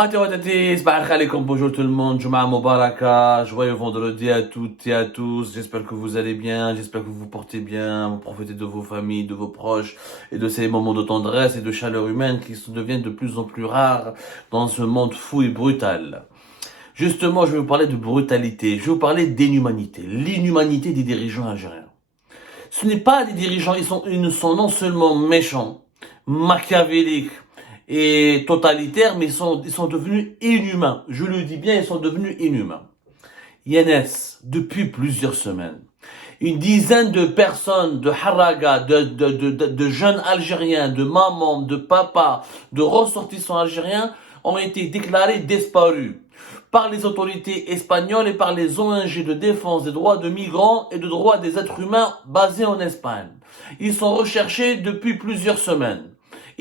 Bonjour tout le monde, Juma Mubaraka, joyeux vendredi à toutes et à tous, j'espère que vous allez bien, j'espère que vous vous portez bien, vous profitez de vos familles, de vos proches et de ces moments de tendresse et de chaleur humaine deviennent de plus en plus rares dans ce monde fou et brutal. Justement, je vais vous parler de brutalité, je vais vous parler d'inhumanité, l'inhumanité des dirigeants algériens. Ce n'est pas des dirigeants, ils sont non seulement méchants, machiavéliques, et totalitaires, mais ils sont devenus inhumains. Je le dis bien, ils sont devenus inhumains. Yenes, depuis plusieurs semaines, une dizaine de personnes, de haraga, de jeunes Algériens, de mamans, de papas, de ressortissants algériens ont été déclarés disparus par les autorités espagnoles et par les ONG de défense des droits de migrants et de droits des êtres humains basés en Espagne. Ils sont recherchés depuis plusieurs semaines.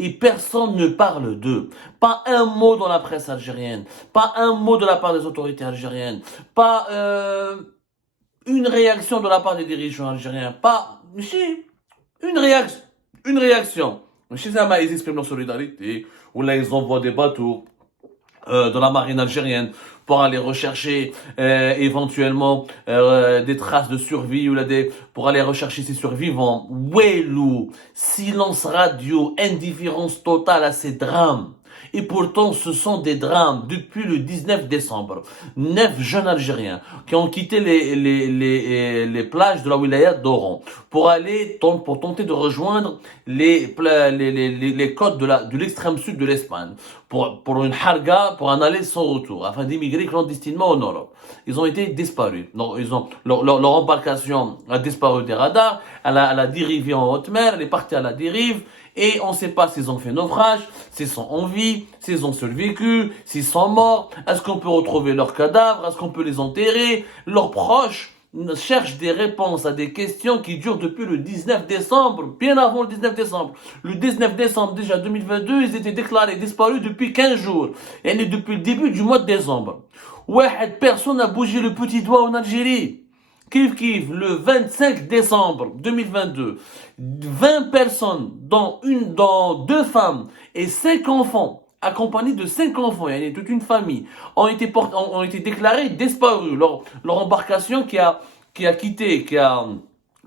Et personne ne parle d'eux. Pas un mot dans la presse algérienne, pas un mot de la part des autorités algériennes, pas une réaction de la part des dirigeants algériens, pas, si, une réaction. Chez Zama, ils expriment leur solidarité, ou là ils envoient des bateaux de la marine algérienne pour aller rechercher éventuellement des traces de survie pour aller rechercher ces survivants. Ouelou, silence radio, indifférence totale à ces drames. Et pourtant, ce sont des drames. Depuis le 19 décembre, 9 jeunes Algériens qui ont quitté les plages de la wilaya d'Oran pour tenter de rejoindre les côtes de l'extrême sud de l'Espagne pour une harga, pour un aller sans retour, afin d'immigrer clandestinement en Europe. Ils ont été disparus. Donc, leur embarcation a disparu des radars, elle a dérivé en haute mer, elle est partie à la dérive, et on ne sait pas s'ils ont fait naufrage, s'ils sont en vie, s'ils ont survécu, s'ils sont morts, est-ce qu'on peut retrouver leurs cadavres, est-ce qu'on peut les enterrer, leurs proches cherchent des réponses à des questions qui durent depuis le 19 décembre, bien avant le 19 décembre. Le 19 décembre déjà 2022, ils étaient déclarés disparus depuis 15 jours. Et depuis le début du mois de décembre. Ouais, personne n'a bougé le petit doigt en Algérie. Kif, le 25 décembre 2022, 20 personnes, dont 2 femmes et 5 enfants, accompagnés de 5 enfants, il y a toute une famille, ont été déclarés disparus. Leur embarcation qui a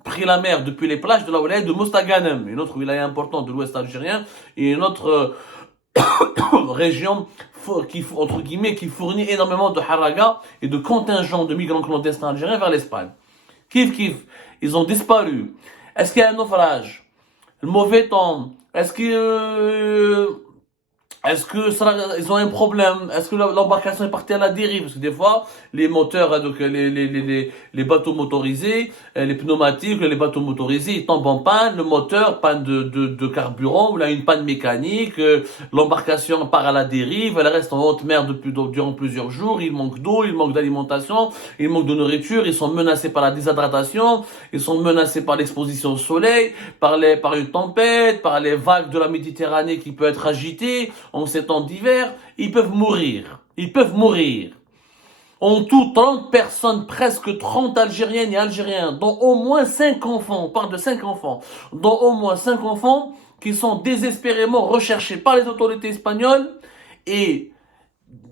pris la mer depuis les plages de la wilaya de Mostaganem, une autre wilaya importante de l'ouest algérien, et une autre région entre guillemets, qui fournit énormément de haraga et de contingents de migrants clandestins algériens vers l'Espagne. Kif, ils ont disparu. Est-ce qu'il y a un naufrage? Le mauvais temps? Ils ont un problème? Est-ce que l'embarcation est partie à la dérive? Parce que des fois, les moteurs, donc les bateaux motorisés, les pneumatiques, les bateaux motorisés, ils tombent en panne, le moteur, panne de carburant, ou là une panne mécanique, l'embarcation part à la dérive, elle reste en haute mer durant plusieurs jours, il manque d'eau, il manque d'alimentation, il manque de nourriture, ils sont menacés par la déshydratation, ils sont menacés par l'exposition au soleil, par une tempête, par les vagues de la Méditerranée qui peut être agitée. En ces temps d'hiver, ils peuvent mourir. En tout, 30 personnes, presque 30 Algériennes et Algériens, dont au moins 5 enfants, on parle de 5 enfants, dont au moins 5 enfants qui sont désespérément recherchés par les autorités espagnoles et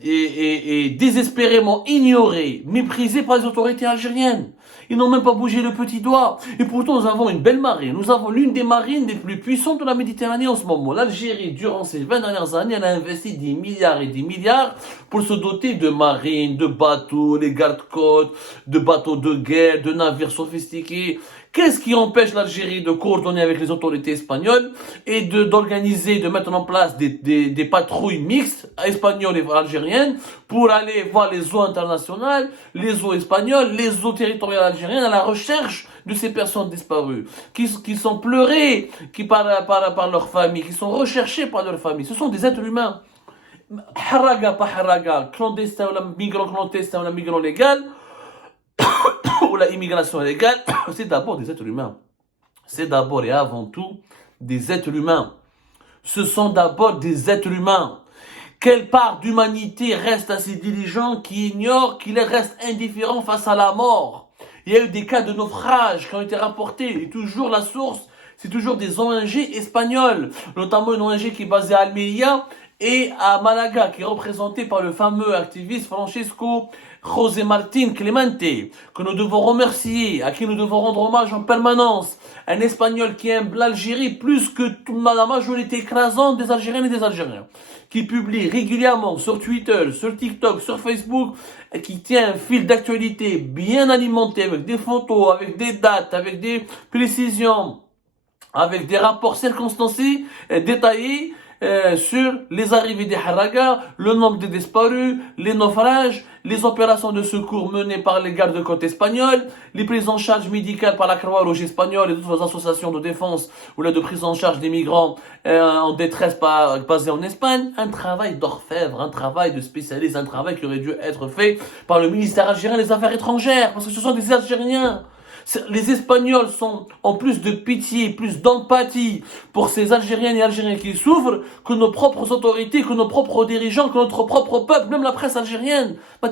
désespérément ignorés, méprisés par les autorités algériennes. Ils n'ont même pas bougé le petit doigt. Et pourtant, nous avons une belle marine. Nous avons l'une des marines les plus puissantes de la Méditerranée en ce moment. L'Algérie, durant ces 20 dernières années, elle a investi des milliards et des milliards pour se doter de marines, de bateaux, les gardes-côtes, de bateaux de guerre, de navires sophistiqués. Qu'est-ce qui empêche l'Algérie de coordonner avec les autorités espagnoles et de mettre en place des patrouilles mixtes, espagnoles et algériennes, pour aller voir les eaux internationales, les eaux espagnoles, les eaux territoriales algériennes à la recherche de ces personnes disparues, qui sont pleurées par leur famille, qui sont recherchées par leur famille. Ce sont des êtres humains. Haraga, pas haraga, clandestin ou la migrant légal, ou la immigration légale, c'est d'abord des êtres humains. C'est d'abord et avant tout des êtres humains. Ce sont d'abord des êtres humains. Quelle part d'humanité reste à ces dirigeants qui ignorent, qui les restent indifférents face à la mort? Il y a eu des cas de naufrage qui ont été rapportés, et toujours la source, c'est toujours des ONG espagnoles, notamment une ONG qui est basée à Almeria, et à Malaga, qui est représenté par le fameux activiste Francisco José Martín Clemente, que nous devons remercier, à qui nous devons rendre hommage en permanence. Un Espagnol qui aime l'Algérie plus que la majorité écrasante des Algériennes et des Algériens, qui publie régulièrement sur Twitter, sur TikTok, sur Facebook, et qui tient un fil d'actualité bien alimenté avec des photos, avec des dates, avec des précisions, avec des rapports circonstanciés et détaillés sur les arrivées des Haragas, le nombre de disparus, les naufrages, les opérations de secours menées par les gardes-côtes espagnols, les prises en charge médicales par la Croix-Rouge espagnole et d'autres associations de défense ou de prise en charge des migrants en détresse basés en Espagne. Un travail d'orfèvre, un travail de spécialiste, un travail qui aurait dû être fait par le ministère algérien des Affaires étrangères, parce que ce sont des Algériens. Les Espagnols sont, en plus de pitié, plus d'empathie pour ces Algériennes et Algériens qui souffrent, que nos propres autorités, que nos propres dirigeants, que notre propre peuple, même la presse algérienne. Pas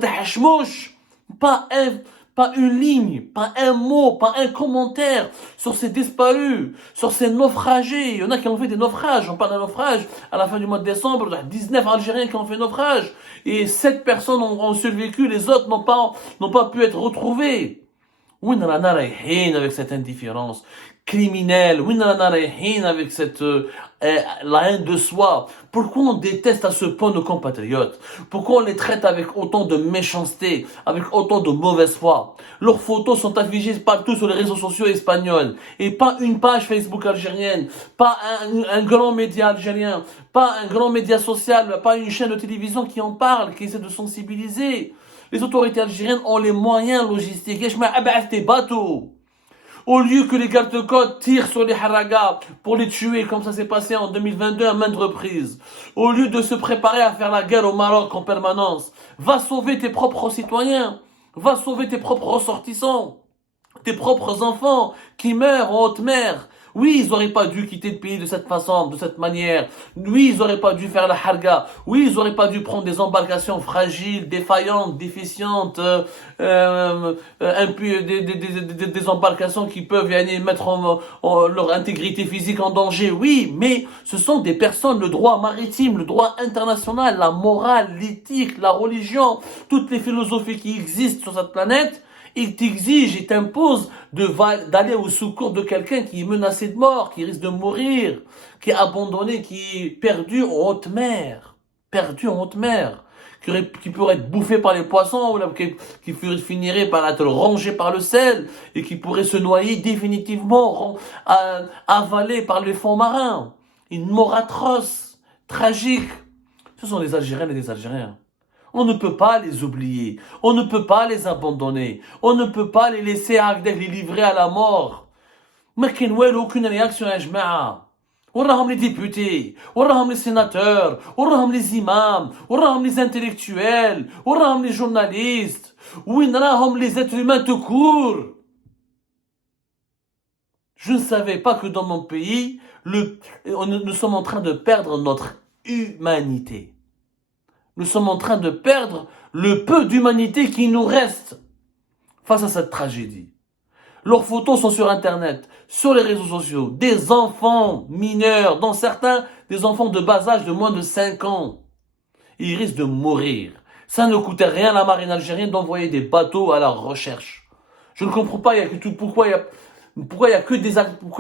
une ligne, pas un mot, pas un commentaire sur ces disparus, sur ces naufragés. Il y en a qui ont fait des naufrages. On parle d'un naufrage à la fin du mois de décembre. Il y a 19 Algériens qui ont fait naufrage. Et 7 personnes ont survécu. Les autres n'ont pas pu être retrouvés. Où avec cette indifférence criminelle, où avec cette la haine de soi. Pourquoi on déteste à ce point nos compatriotes? Pourquoi on les traite avec autant de méchanceté, avec autant de mauvaise foi? Leurs photos sont affichées partout sur les réseaux sociaux espagnols, et pas une page Facebook algérienne, pas un grand média algérien, pas un grand média social, pas une chaîne de télévision qui en parle, qui essaie de sensibiliser. Les autorités algériennes ont les moyens logistiques. Des bateaux. Au lieu que les gardes-côtes tirent sur les haragas pour les tuer, comme ça s'est passé en 2022 à maintes reprises, au lieu de se préparer à faire la guerre au Maroc en permanence, va sauver tes propres citoyens, va sauver tes propres ressortissants, tes propres enfants qui meurent en haute mer. Oui, ils n'auraient pas dû quitter le pays de cette façon, de cette manière. Oui, ils n'auraient pas dû faire la harga. Oui, ils n'auraient pas dû prendre des embarcations fragiles, défaillantes, déficientes, des embarcations qui peuvent mettre leur intégrité physique en danger. Oui, mais ce sont des personnes, le droit maritime, le droit international, la morale, l'éthique, la religion, toutes les philosophies qui existent sur cette planète, il t'exige, il t'impose d'aller au secours de quelqu'un qui est menacé de mort, qui risque de mourir, qui est abandonné, qui est perdu en haute mer. Perdu en haute mer. Qui pourrait être bouffé par les poissons, ou qui finirait par être rongé par le sel, et qui pourrait se noyer définitivement, avalé par les fonds marins. Une mort atroce, tragique. Ce sont les Algériennes et les Algériens. On ne peut pas les oublier. On ne peut pas les abandonner. On ne peut pas les laisser les livrer à la mort. Mais qu'il n'y ait aucune réaction à Jma'a. وراهم les députés, وراهم les sénateurs, وراهم les imams, وراهم les intellectuels, وراهم les journalistes, وراهم les êtres humains tout court. Je ne savais pas que dans mon pays, nous sommes en train de perdre notre humanité. Nous sommes en train de perdre le peu d'humanité qui nous reste face à cette tragédie. Leurs photos sont sur Internet, sur les réseaux sociaux, des enfants mineurs, dont certains des enfants de bas âge de moins de 5 ans. Ils risquent de mourir. Ça ne coûtait rien à la marine algérienne d'envoyer des bateaux à la recherche. Je ne comprends pas pourquoi il n'y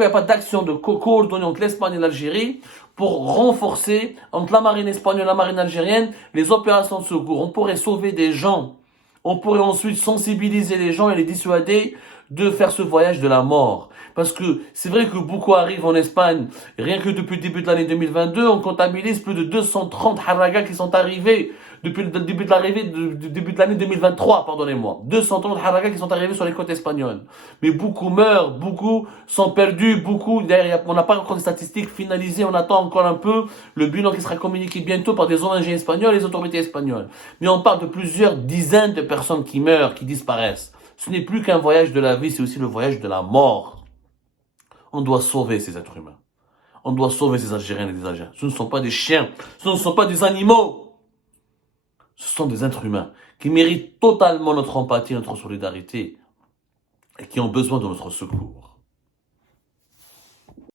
a pas d'action de coordonnée entre l'Espagne et l'Algérie pour renforcer entre la marine espagnole et la marine algérienne les opérations de secours. On pourrait sauver des gens. On pourrait ensuite sensibiliser les gens et les dissuader de faire ce voyage de la mort. Parce que c'est vrai que beaucoup arrivent en Espagne. Rien que depuis le début de l'année 2022, on comptabilise plus de 230 haragas qui sont arrivés depuis le début de l'année 2023, pardonnez-moi. 230 haragas qui sont arrivés sur les côtes espagnoles. Mais beaucoup meurent, beaucoup sont perdus, beaucoup, derrière, on n'a pas encore des statistiques finalisées, on attend encore un peu le bilan qui sera communiqué bientôt par des ONG espagnoles et les autorités espagnoles. Mais on parle de plusieurs dizaines de personnes qui meurent, qui disparaissent. Ce n'est plus qu'un voyage de la vie, c'est aussi le voyage de la mort. On doit sauver ces êtres humains. On doit sauver ces Algériens et des Algériens. Ce ne sont pas des chiens, ce ne sont pas des animaux. Ce sont des êtres humains qui méritent totalement notre empathie, notre solidarité et qui ont besoin de notre secours.